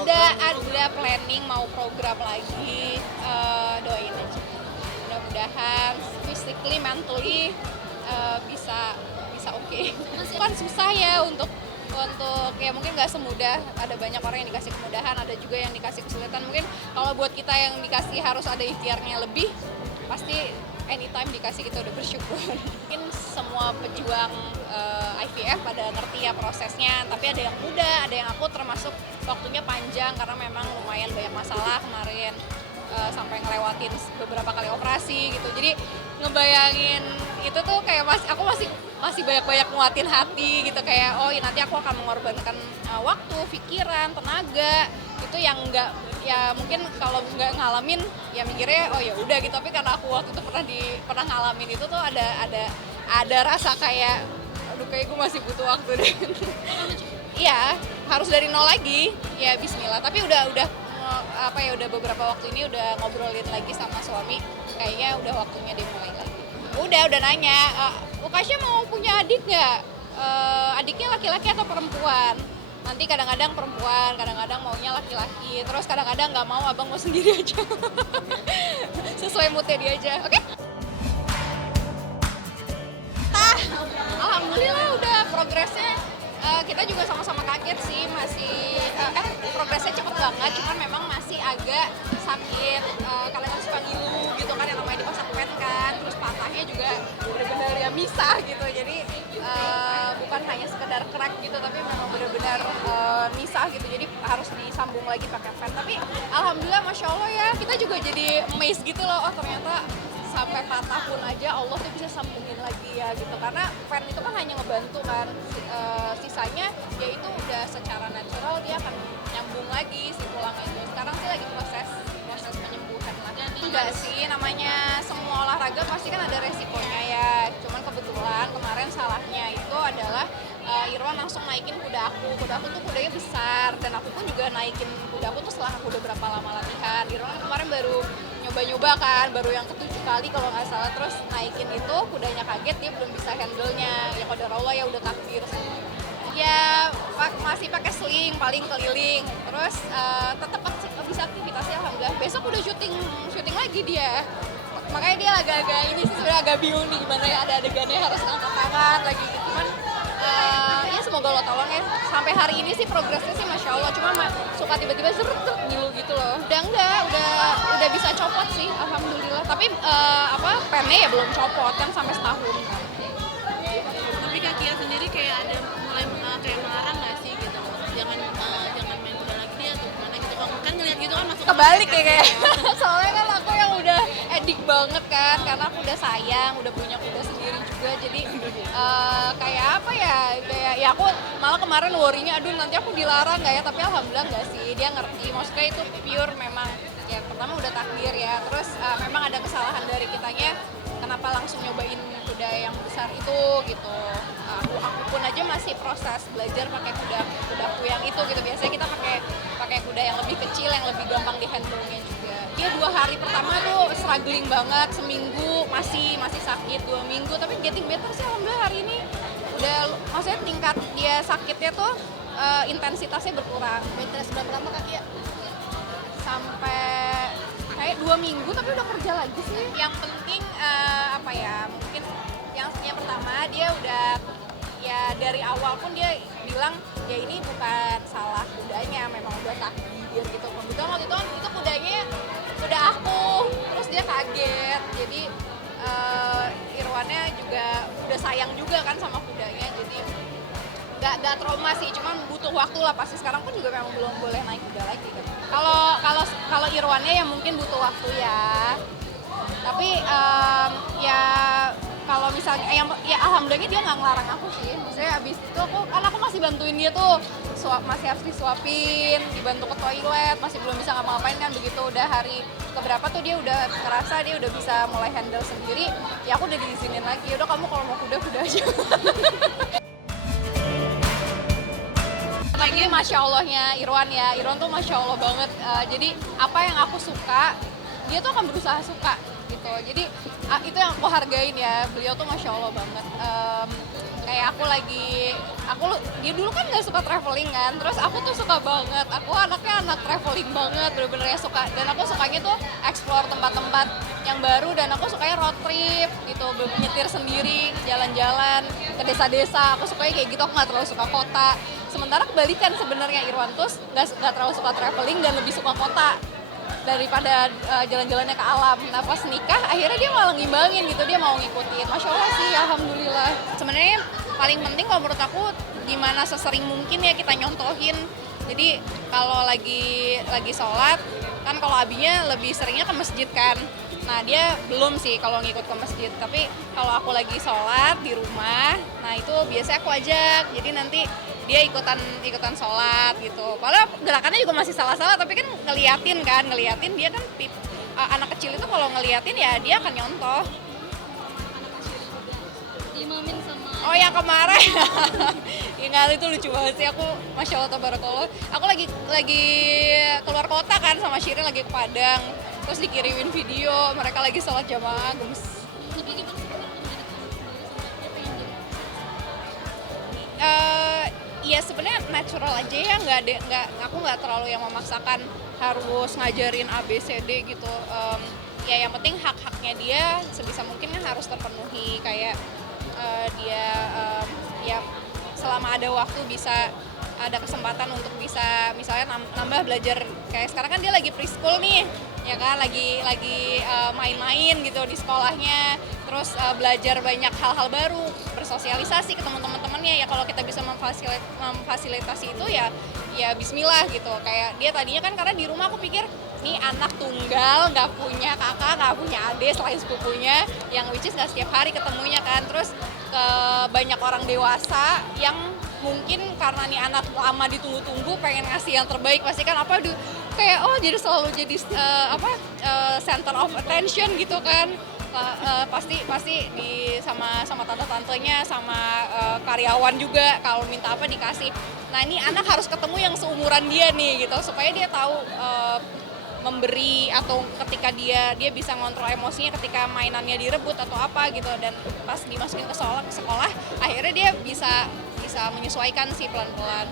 Ada planning mau program lagi, doain aja. Mudah-mudahan physically, mentally bisa oke. Kan susah ya untuk ya mungkin nggak semudah, ada banyak orang yang dikasih kemudahan, ada juga yang dikasih kesulitan. Mungkin kalau buat kita yang dikasih harus ada ikhtiarnya lebih, pasti anytime dikasih kita udah bersyukur. Mungkin semua pejuang IVF pada ngerti ya prosesnya, tapi ada yang muda, ada yang aku termasuk waktunya panjang karena memang lumayan banyak masalah kemarin, sampai ngelewatin beberapa kali operasi gitu. Jadi ngebayangin itu tuh kayak aku masih banyak nguatin hati gitu, kayak oh ya nanti aku akan mengorbankan waktu, pikiran, tenaga, itu yang enggak ya mungkin kalau nggak ngalamin ya mikirnya oh ya udah gitu, tapi karena aku waktu itu pernah ngalamin itu tuh ada rasa kayak aduh kayak gue masih butuh waktu deh. Iya, harus dari nol lagi ya, bismillah. Tapi udah udah beberapa waktu ini udah ngobrolin lagi sama suami, kayaknya udah waktunya dimulai lagi. Udah nanya, Ukasya mau punya adik nggak? Adiknya laki-laki atau perempuan? Nanti kadang-kadang perempuan, kadang-kadang maunya laki-laki, terus kadang-kadang nggak mau, abang mau sendiri aja. Sesuai moodnya dia aja, oke? Alhamdulillah udah progresnya, kita juga sama-sama kaget sih, masih progresnya cepet banget, cuman memang masih agak sakit, kalian suka ngilu gitu kan, yang namanya dipasang pet kan, terus patahnya juga benar-benar ya misah gitu, jadi bukan hanya sekedar crack gitu, tapi memang benar-benar misah gitu, jadi harus disambung lagi pakai pet. Tapi alhamdulillah masya Allah ya, kita juga jadi amazed gitu loh, oh ternyata sampai 4 tahun aja Allah tuh bisa sambungin lagi ya gitu, karena pen itu kan hanya ngebantu kan, sisanya ya itu udah secara natural dia akan nyambung lagi si tulang itu. Sekarang sih lagi proses penyembuhan lah. Enggak sih, namanya semua olahraga pasti kan ada resikonya ya, cuman kebetulan kemarin salahnya itu adalah Irwan langsung naikin kuda aku tuh kudanya besar, dan aku pun juga naikin kuda aku tuh setelah aku udah berapa lama latihan. Irwan kemarin baru nyoba-nyoba kan, baru yang ke-7 kali kalau nggak salah, terus naikin itu kudanya kaget, dia belum bisa handle-nya, ya qadar Allah ya udah takdir sih. Ya masih pakai sling paling keliling, terus tetap bisa aktivitasnya alhamdulillah. Besok udah syuting lagi dia, makanya dia agak-agak ini sih sebenarnya agak bingung nih gimana ya, ada adegannya harus angkat tangan lagi gitu, cuman ya semoga Allah tolong ya. Sampai hari ini sih progresnya sih masya Allah, cuma suka tiba-tiba seret tuh ngilu gitu loh. Udah bisa copot sih alhamdulillah, tapi pennya ya belum copot kan sampai setahun kan. Tapi Kak Kia sendiri kayak ada mulai kayak melarang nggak sih gitu, jangan main kuda lagi dia atau gimana gitu, kan ngeliat gitu kan masuk Kebalik ya kayak soalnya kan aku yang udah edik banget kan, karena aku udah sayang, udah punya kuda sendiri juga, jadi kayak apa ya, kayak ya aku malah kemarin worry-nya aduh nanti aku dilarang nggak ya, tapi alhamdulillah nggak sih, dia ngerti, maksudnya itu pure memang ya pertama udah takdir ya, terus memang ada kesalahan dari kitanya kenapa langsung nyobain kuda yang besar itu gitu. Aku pun aja masih proses belajar pakai kudaku yang itu gitu. Biasanya kita pakai kuda yang lebih kecil, yang lebih gampang di handle-nya juga. Dia 2 hari pertama tuh struggling banget, seminggu masih sakit, 2 minggu, tapi getting better sih alhamdulillah hari ini. Udah, maksudnya tingkat dia sakitnya tuh intensitasnya berkurang. Bed rest berapa lama Kak Kia? Sampai kayak 2 minggu, tapi udah kerja lagi sih. Yang penting mungkin yang pertama dia udah, ya dari awal pun dia bilang ya ini bukan salah kudanya, memang udah takdir gitu. Kebetulan waktu itu kudanya udah aku, terus dia kaget, jadi Irwannya juga udah sayang juga kan sama kudanya, jadi nggak trauma sih, cuman butuh waktu lah pasti. Sekarang pun juga memang belum boleh naik kuda lagi gitu. Kalau Irwannya ya mungkin butuh waktu ya, tapi ya kalau misalnya ya alhamdulillah dia nggak ngelarang aku sih, maksudnya abis itu aku masih bantuin dia tuh, masih harus disuapin, dibantu ke toilet, masih belum bisa ngapa-ngapain kan. Begitu udah hari keberapa tuh dia udah ngerasa dia udah bisa mulai handle sendiri, ya aku udah diizinin lagi, udah kamu kalau mau kuda aja. Lagi masya Allahnya Irwan tuh masya Allah banget, jadi apa yang aku suka dia tuh akan berusaha suka gitu, jadi itu yang aku hargain ya, beliau tuh masya Allah banget. kayak dia dulu kan nggak suka traveling kan, terus aku tuh suka banget, aku anaknya anak traveling banget, bener-bener ya suka, dan aku sukanya tuh explore tempat-tempat yang baru, dan aku sukanya road trip gitu, nyetir sendiri, jalan-jalan ke desa-desa, aku sukanya kayak gitu, aku nggak terlalu suka kota. Sementara kebalikan sebenarnya, Irwantus nggak terlalu suka traveling dan lebih suka kota daripada jalan-jalannya ke alam. Nah pas nikah akhirnya dia malah ngimbangin gitu, dia mau ngikutin. Masya Allah sih, alhamdulillah. Sebenarnya paling penting kalau menurut aku gimana sesering mungkin ya kita nyontohin. Jadi kalau lagi sholat kan, kalau abinya lebih seringnya ke masjid kan. Nah dia belum sih kalau ngikut ke masjid, tapi kalau aku lagi sholat di rumah, nah itu biasanya aku ajak, jadi nanti dia ikutan sholat gitu. Padahal gerakannya juga masih salah-salah, tapi kan ngeliatin dia kan anak kecil itu kalau ngeliatin ya dia akan nyontoh. Diimamin sama Oh yang kemarin, ingat itu lucu banget sih, aku Masya Allah tabarakallah. Aku lagi keluar kota kan sama Shirin, lagi ke Padang, terus dikirimin video mereka lagi sholat jamaah, gemes. Ya sebenarnya natural aja ya, aku nggak terlalu yang memaksakan harus ngajarin ABCD gitu. Ya yang penting hak-haknya dia sebisa mungkin kan harus terpenuhi, kayak dia ya selama ada waktu bisa ada kesempatan untuk bisa misalnya nambah belajar, kayak sekarang kan dia lagi preschool nih ya kan, lagi main-main gitu di sekolahnya, terus belajar banyak hal-hal baru, bersosialisasi ke teman-temannya ya. Kalau kita bisa memfasilitasi itu ya bismillah gitu. Kayak dia tadinya kan, karena di rumah aku pikir nih anak tunggal, nggak punya kakak, nggak punya adik selain sepupunya, yang which is nggak setiap hari ketemunya kan. Terus ke banyak orang dewasa yang mungkin karena nih anak lama ditunggu-tunggu, pengen ngasih yang terbaik, pasti kan kayak jadi selalu jadi center of attention gitu kan. Pasti sama tante-tantenya, sama karyawan juga, kalau minta apa dikasih. Nah ini anak harus ketemu yang seumuran dia nih gitu, supaya dia tahu memberi, atau ketika dia bisa ngontrol emosinya ketika mainannya direbut atau apa gitu. Dan pas dimasukin ke sekolah akhirnya dia bisa menyesuaikan sih pelan-pelan.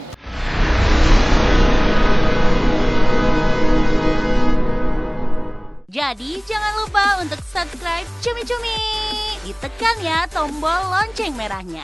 Jadi jangan lupa untuk subscribe Cumi Cumi. Ditekan ya tombol lonceng merahnya.